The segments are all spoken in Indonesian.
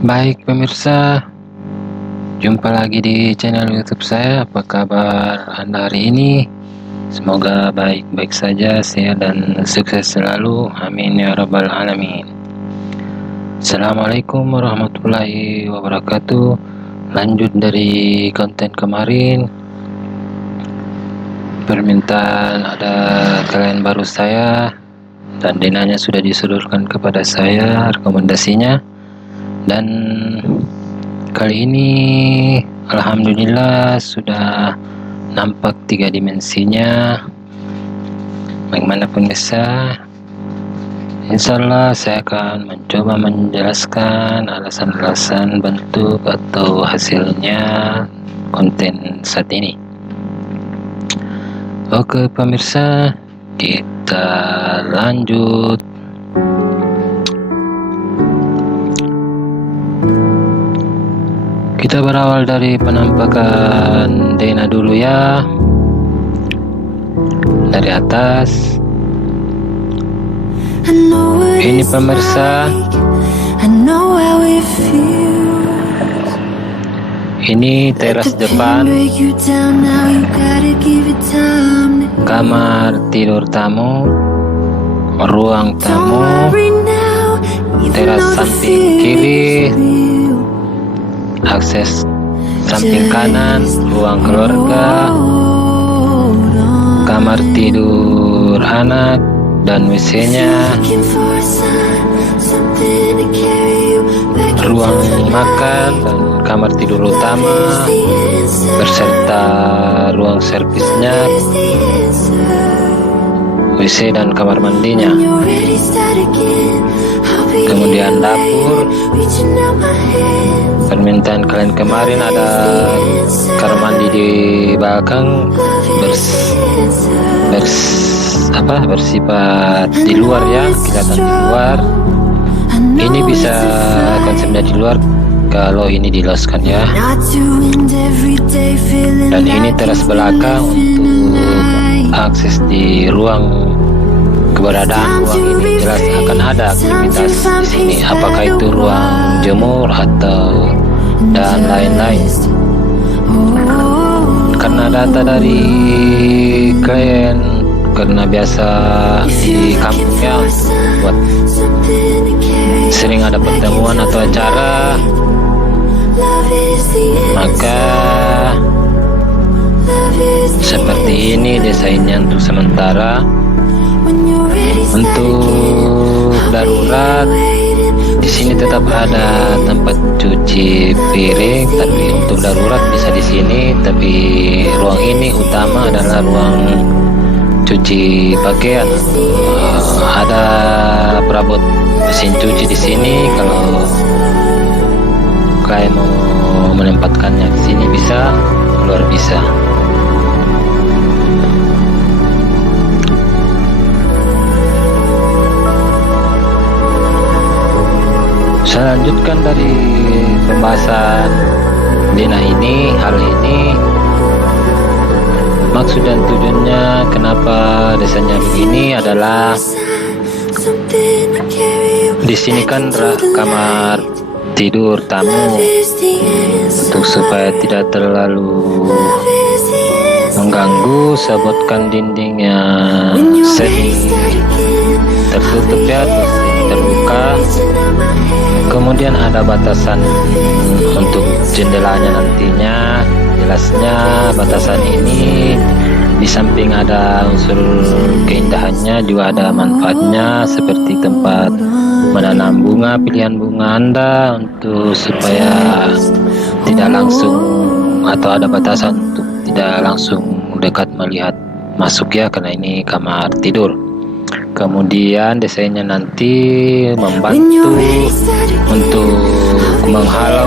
Baik pemirsa, jumpa lagi di channel YouTube saya. Apa kabar Anda hari ini? Semoga baik-baik saja, sehat dan sukses selalu. Amin ya rabbal alamin. Assalamualaikum warahmatullahi wabarakatuh. Lanjut dari konten kemarin, permintaan ada klien baru saya dan denanya sudah disodorkan kepada saya rekomendasinya. Dan kali ini alhamdulillah sudah nampak 3 dimensinya. Bagaimanapun bisa, insyaallah saya akan mencoba menjelaskan alasan-alasan bentuk atau hasilnya konten saat ini. Oke pemirsa, kita lanjut. Kita berawal dari penampakan Dena dulu ya, dari atas. Ini pemirsa, ini teras depan kamar tidur tamu, ruang tamu, teras samping kiri, akses samping kanan, ruang keluarga, kamar tidur anak dan WC-nya, ruang makan dan kamar tidur utama beserta ruang servisnya, WC dan kamar mandinya. Kemudian dapur. Permintaan kalian kemarin ada kamar mandi di belakang bersifat di luar ya, kelihatan di luar. Ini bisa konsepnya di luar kalau ini diloskan ya. Dan ini teras belakang untuk akses di ruang keberadaan ruang ini. Jelas akan ada aktivitas di sini, apakah itu ruang jemur atau dan lain-lain. Karena data dari klien, karena biasa di kampungnya buat sering ada pertemuan atau acara, maka seperti ini desainnya untuk sementara. Untuk darurat di sini tetap ada tempat cuci piring, tapi untuk darurat bisa di sini. Tapi ruang ini utama adalah ruang cuci pakaian. Ada perabot mesin cuci di sini. Kalau klien mau menempatkannya di sini bisa, keluar bisa. Saya lanjutkan dari pembahasan Dena ini. Hal ini maksud dan tujuannya kenapa desainnya begini adalah di sini kan kamar tidur tamu, untuk supaya tidak terlalu mengganggu, saya buatkan dindingnya semi tertutup ya, terbuka. Kemudian ada batasan untuk jendelanya nantinya. Jelasnya batasan ini di samping ada unsur keindahannya, juga ada manfaatnya seperti tempat menanam bunga, pilihan bunga Anda, untuk supaya tidak langsung atau ada batasan untuk tidak langsung dekat melihat masuk ya, karena ini kamar tidur. Kemudian desainnya nanti membantu untuk menghalau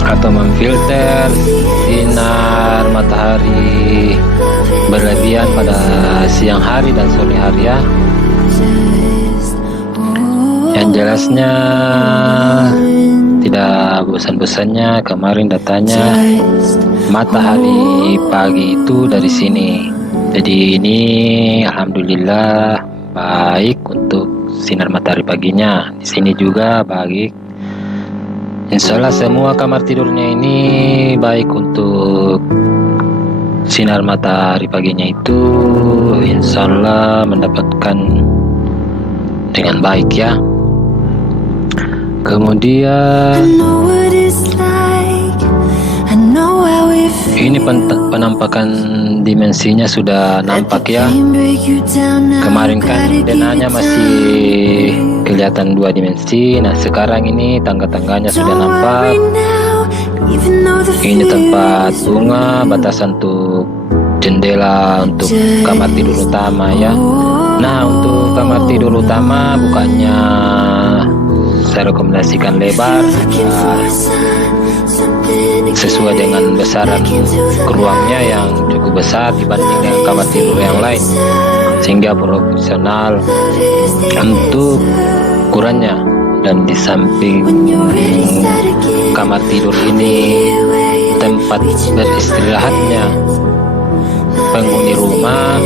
atau memfilter sinar matahari berlebihan pada siang hari dan sore hari ya. Yang jelasnya tidak bosan-bosannya kemarin datanya matahari pagi itu dari sini. Jadi ini alhamdulillah baik untuk sinar matahari paginya. Di sini juga baik. Insya Allah semua kamar tidurnya ini baik untuk sinar matahari paginya itu, insya Allah mendapatkan dengan baik ya. Kemudian ini penampakan dimensinya sudah nampak ya. Kemarin kan denanya masih kelihatan 2 dimensi. Nah sekarang ini tangga-tangganya sudah nampak. Ini tempat bunga, batasan untuk jendela untuk kamar tidur utama ya. Nah untuk kamar tidur utama bukannya saya rekomendasikan lebar sesuai dengan besaran ruangnya yang cukup besar dibanding dengan kamar tidur yang lain, sehingga proporsional untuk ukurannya. Dan di samping kamar tidur ini tempat beristirahatnya penghuni rumah,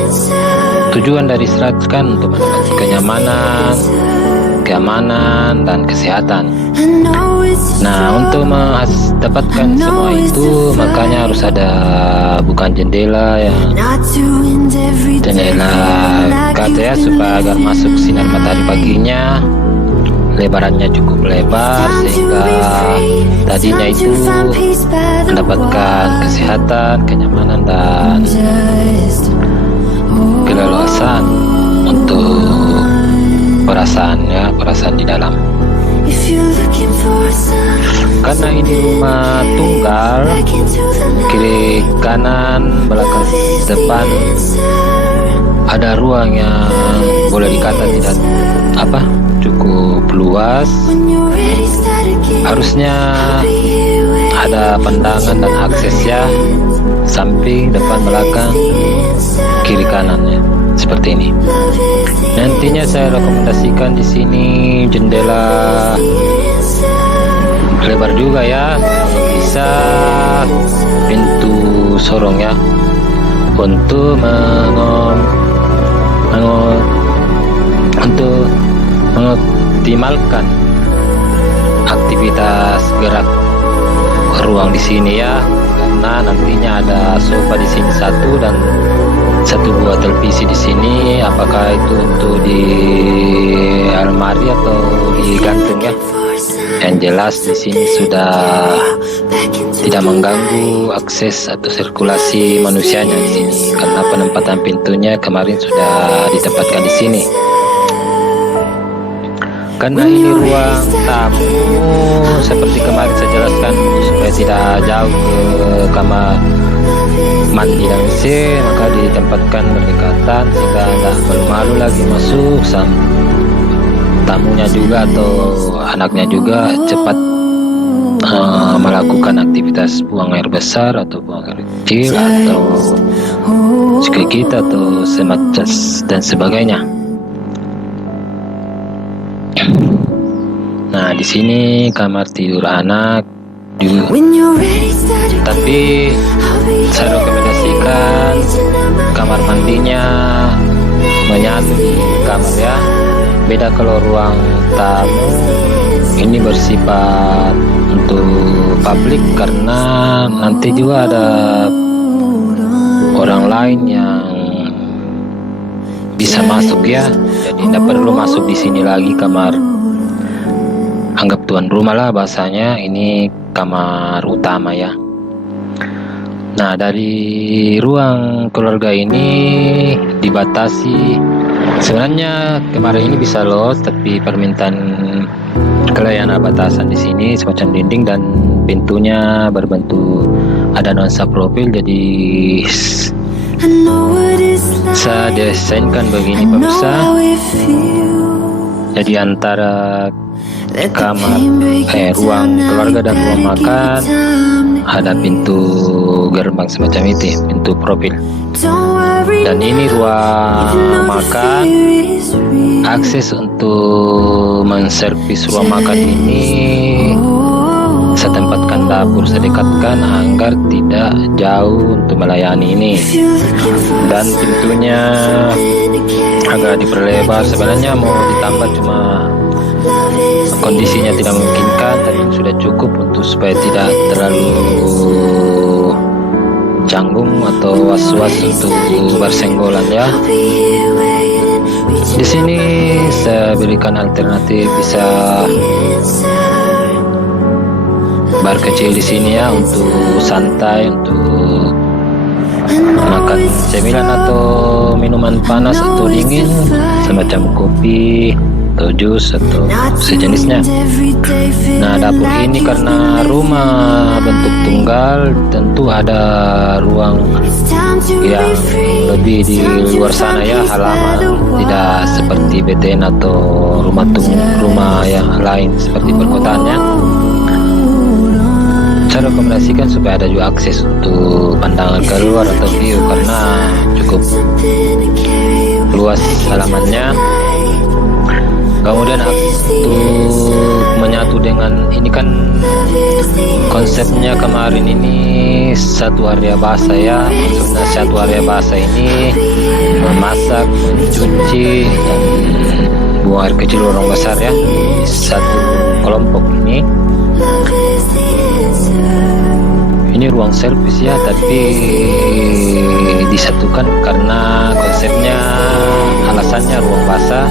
tujuan dari istirahat kan untuk mendapatkan kenyamanan, keamanan, dan kesehatan. Nah untuk mendapatkan semua itu makanya harus ada bukan jendela kaca ya, supaya agar masuk sinar matahari paginya. Lebarannya cukup lebar sehingga tadinya itu mendapatkan kesehatan, kenyamanan, dan keleluasan untuk perasaan di dalam. Karena ini rumah tunggal, kiri kanan belakang depan ada ruang yang boleh dikata tidak cukup luas. Harusnya ada pandangan dan akses ya, samping, depan, belakang, kiri kanannya seperti ini. Nantinya saya rekomendasikan di sini jendela lebar juga ya, bisa pintu sorong ya, untuk mengoptimalkan aktivitas gerak ruang di sini ya. Karena nantinya ada sofa di sini satu dan satu buah televisi di sini. Apakah itu untuk di almari atau digantung ya? Yang jelas di sini sudah tidak mengganggu akses atau sirkulasi manusianya di sini, karena penempatan pintunya kemarin sudah ditempatkan di sini. Karena ini ruang tamu, seperti kemarin saya jelaskan, supaya tidak jauh ke kamar mandi dan WC, maka ditempatkan berdekatan sehingga tidak malu-malu lagi masuk. Tamunya juga atau anaknya juga cepat melakukan aktivitas buang air besar atau buang air kecil atau gigit atau semacam dan sebagainya. Nah di sini kamar tidur anak juga, tapi saya rekomendasikan kamar mandinya menyatu di kamar ya. Beda kalau ruang tamu ini bersifat untuk publik, karena nanti juga ada orang lain yang bisa masuk ya. Jadi tidak perlu masuk di sini lagi kamar, anggap tuan rumah lah bahasanya. Ini kamar utama ya. Nah dari ruang keluarga ini dibatasi. Sebenarnya kemarin ini bisa los, tapi permintaan klien ada batasan di sini semacam dinding dan pintunya berbentuk ada nuansa profil. Jadi saya desainkan begini pemirsa. Jadi antara kamar ruang keluarga dan ruang makan ada pintu gerbang semacam itu, pintu profil. Dan ini ruang makan, akses untuk menservis ruang makan ini saya tempatkan dapur, saya dekatkan agar tidak jauh untuk melayani ini. Dan pintunya agak diperlebar. Sebenarnya mau ditambah, cuma kondisinya tidak memungkinkan, tapi sudah cukup untuk supaya tidak terlalu canggung atau was-was untuk bersenggolan ya. Di sini saya berikan alternatif bisa bar kecil di sini ya, untuk santai, untuk makan cemilan atau minuman panas atau dingin semacam kopi atau jus atau sejenisnya. Nah, dapur ini karena rumah bentuk tunggal, tentu ada ruang yang lebih di luar sana ya, halaman, tidak seperti BTN atau rumah yang lain seperti perkotaan ya. Saya rekomendasikan supaya ada juga akses untuk pandangan keluar atau view, karena cukup luas halamannya. Kemudian untuk menyatu dengan ini kan konsepnya kemarin ini satu area bahasa ya. Maksudnya satu area bahasa ini memasak, mencuci, dan buang air kecil orang besar ya, satu kelompok ini. Ini ruang servis ya, tapi disatukan karena konsepnya, alasannya ruang basah.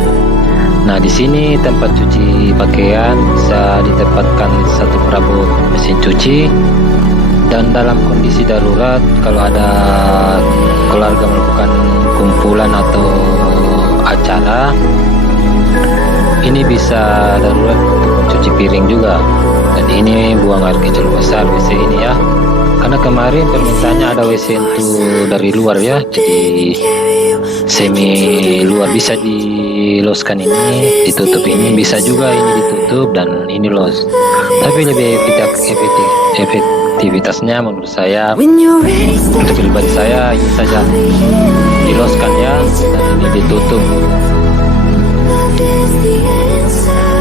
Nah, di sini tempat cuci pakaian bisa ditempatkan satu perabot mesin cuci, dan dalam kondisi darurat kalau ada keluarga melakukan kumpulan atau acara, ini bisa darurat untuk mencuci piring juga. Dan ini buang air kecil besar WC ini ya, karena kemarin permintaannya ada WC untuk dari luar ya, jadi semi luar bisa diloskan, ini ditutup, ini bisa juga ini ditutup dan ini los. Tapi lebih efektivitasnya menurut saya, untuk pribadi saya, ini saja diloskan ya, dan ini ditutup.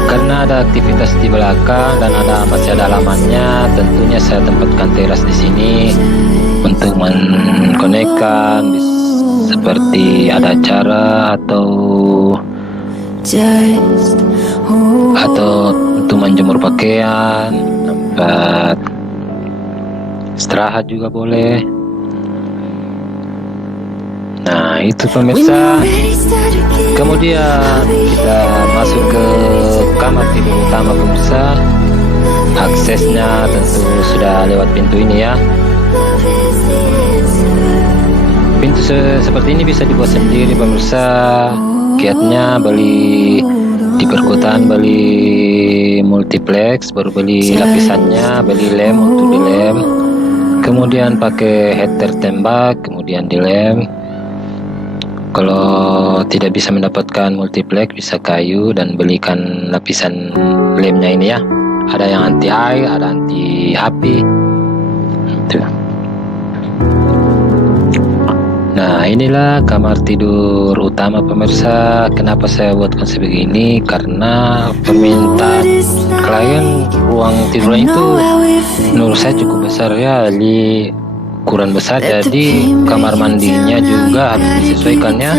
Karena ada aktivitas di belakang dan masih ada halamannya, tentunya saya tempatkan teras di sini untuk mengkonekkan seperti ada acara atau untuk menjemur pakaian, tempat istirahat juga boleh. Nah, itu pemirsa. Kemudian kita masuk ke kamar tidur utama pemirsa. Aksesnya tentu sudah lewat pintu ini ya. Pintu seperti ini bisa dibuat sendiri pemirsa. Kiatnya beli di perkotaan, beli multiplex, baru beli lapisannya, beli lem untuk dilem, kemudian pakai header tembak, kemudian dilem. Kalau tidak bisa mendapatkan multiplex, bisa kayu dan belikan lapisan lemnya ini ya. Ada yang anti air, ada anti api. Tuh. Nah, inilah kamar tidur utama pemirsa. Kenapa saya buat konsep begini? Karena permintaan klien ruang tidurnya itu menurut saya cukup besar ya, ukuran besar, jadi kamar mandinya juga harus disesuaikannya,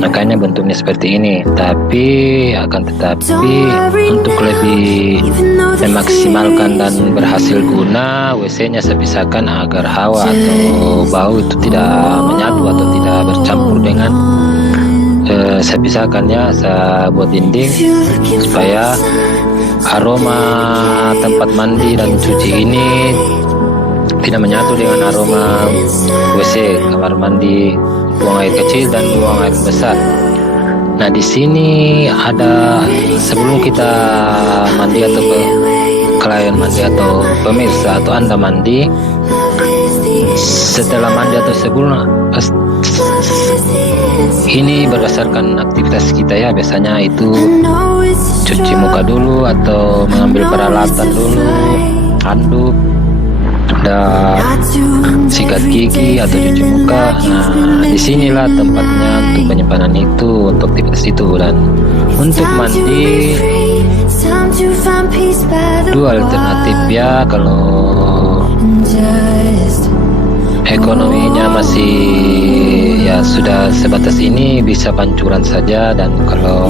makanya bentuknya seperti ini. Tapi untuk lebih memaksimalkan dan berhasil guna, WC-nya saya pisahkan agar hawa atau bau itu tidak menyatu atau tidak bercampur dengan saya pisahkan ya, saya buat dinding supaya aroma tempat mandi dan cuci ini tidak menyatu dengan aroma WC, kamar mandi, buang air kecil dan buang air besar. Nah, di sini ada, sebelum kita mandi atau klien mandi atau pemirsa atau Anda mandi, setelah mandi atau sebelum, ini berdasarkan aktivitas kita ya, biasanya itu cuci muka dulu atau mengambil peralatan dulu, handuk dan sikat gigi atau cuci muka. Nah, disinilah tempatnya untuk penyimpanan itu, untuk aktivitas itu. Dan untuk mandi dua alternatif ya, kalau ekonominya masih ya sudah sebatas ini, bisa pancuran saja. Dan kalau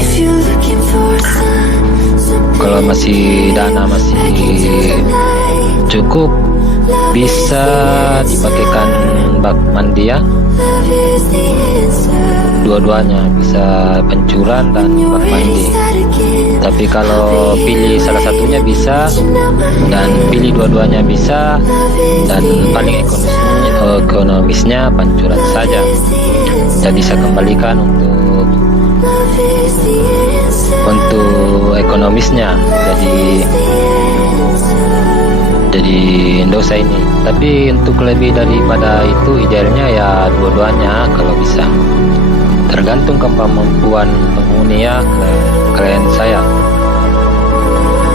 masih dana masih cukup, bisa dipakaikan bak mandi ya, dua-duanya bisa pancuran dan bak mandi. Tapi kalau pilih salah satunya bisa, dan pilih dua-duanya bisa, dan paling ekonomisnya pancuran saja. Jadi saya kembalikan untuk ekonomisnya, jadi dosa ini. Tapi untuk lebih daripada itu, idealnya ya dua-duanya kalau bisa, tergantung kemampuan penghuni ya, klien saya.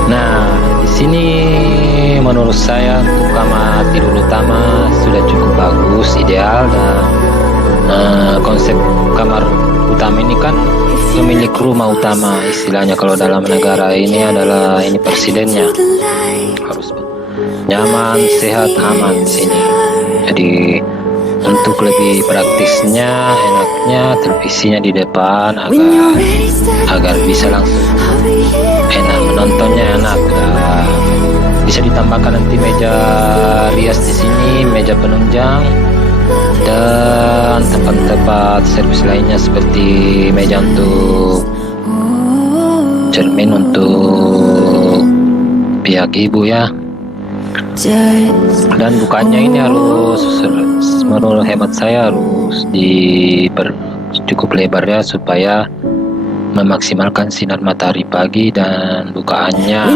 Nah, di sini menurut saya untuk kamar tidur utama sudah cukup bagus, ideal. Dan konsep kamar utama ini kan pemilik rumah utama istilahnya, kalau dalam negara ini adalah ini presidennya, harus nyaman, sehat, aman di sini. Jadi untuk lebih praktisnya, enaknya televisinya di depan agar bisa langsung enak menontonnya, enak. Bisa ditambahkan nanti meja rias di sini, meja penunjang, dan tempat-tempat servis lainnya seperti meja untuk cermin untuk pihak ibu ya. Dan bukanya ini harus, menurut hemat saya, harus cukup lebar ya, supaya memaksimalkan sinar matahari pagi. Dan bukaannya,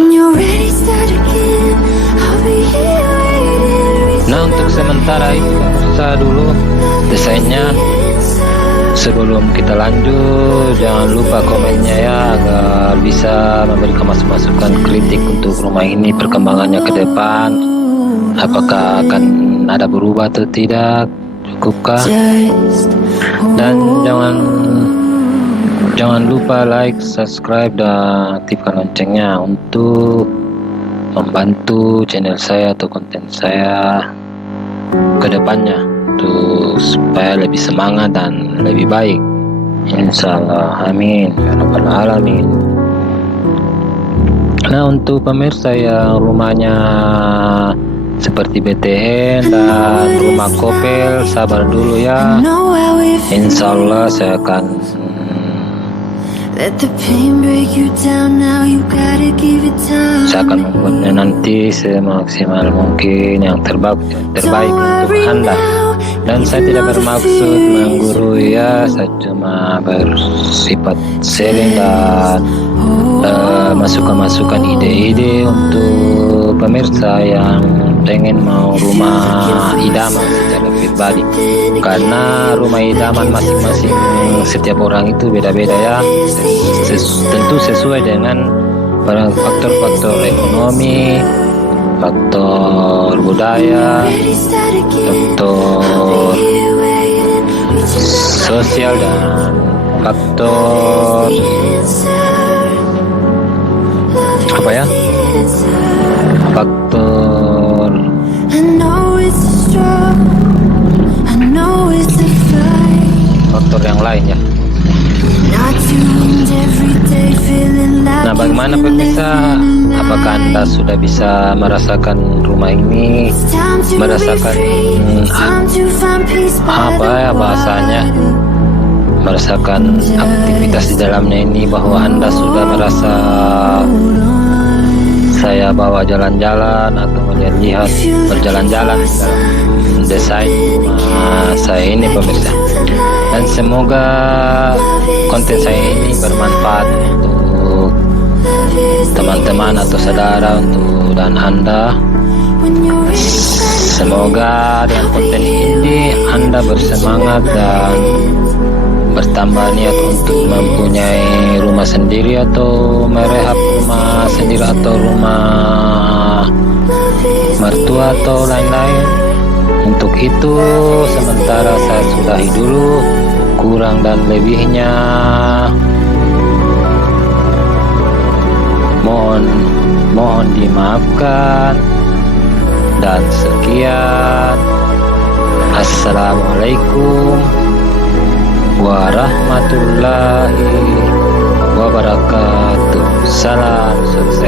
nah untuk sementara itu usaha dulu desainnya. Sebelum kita lanjut, jangan lupa komennya ya, agar bisa memberikan masukan kritik untuk rumah ini, perkembangannya ke depan, apakah akan ada berubah atau tidak, cukupkah. Dan jangan lupa like, subscribe, dan aktifkan loncengnya untuk membantu channel saya atau konten saya ke depannya, supaya lebih semangat dan lebih baik, insyaallah, amin ya rabbal alamin. Nah, untuk pemirsa yang rumahnya seperti BTN dan rumah Kopel, sabar dulu ya, insyaallah saya akan membuatnya nanti semaksimal mungkin, yang terbaik untuk Anda. Dan saya tidak bermaksud menggurui ya, saya cuma bersifat sharing dan masukan ide-ide untuk pemirsa yang pengen mau rumah idaman secara pribadi. Karena rumah idaman masing-masing setiap orang itu beda-beda ya, tentu sesuai dengan faktor-faktor ekonomi, faktor budaya, faktor sosial, dan faktor faktor yang lain ya. Nah, bagaimana pemirsa? Apakah Anda sudah bisa merasakan rumah ini, merasakan bahasanya, merasakan aktivitas di dalamnya ini, bahwa Anda sudah merasa saya bawa jalan-jalan atau melihat berjalan-jalan dalam desain rumah saya ini pemirsa. Dan semoga konten saya ini bermanfaat untuk teman-teman atau saudara dan Anda. Semoga dengan konten ini Anda bersemangat dan bertambah niat untuk mempunyai rumah sendiri, atau merehab rumah sendiri, atau rumah mertua, atau lain-lain. Untuk itu sementara saya sudahi dulu, kurang dan lebihnya mohon dimaafkan. Dan sekian, Assalamualaikum warahmatullahi wabarakatuh. Salam sukses.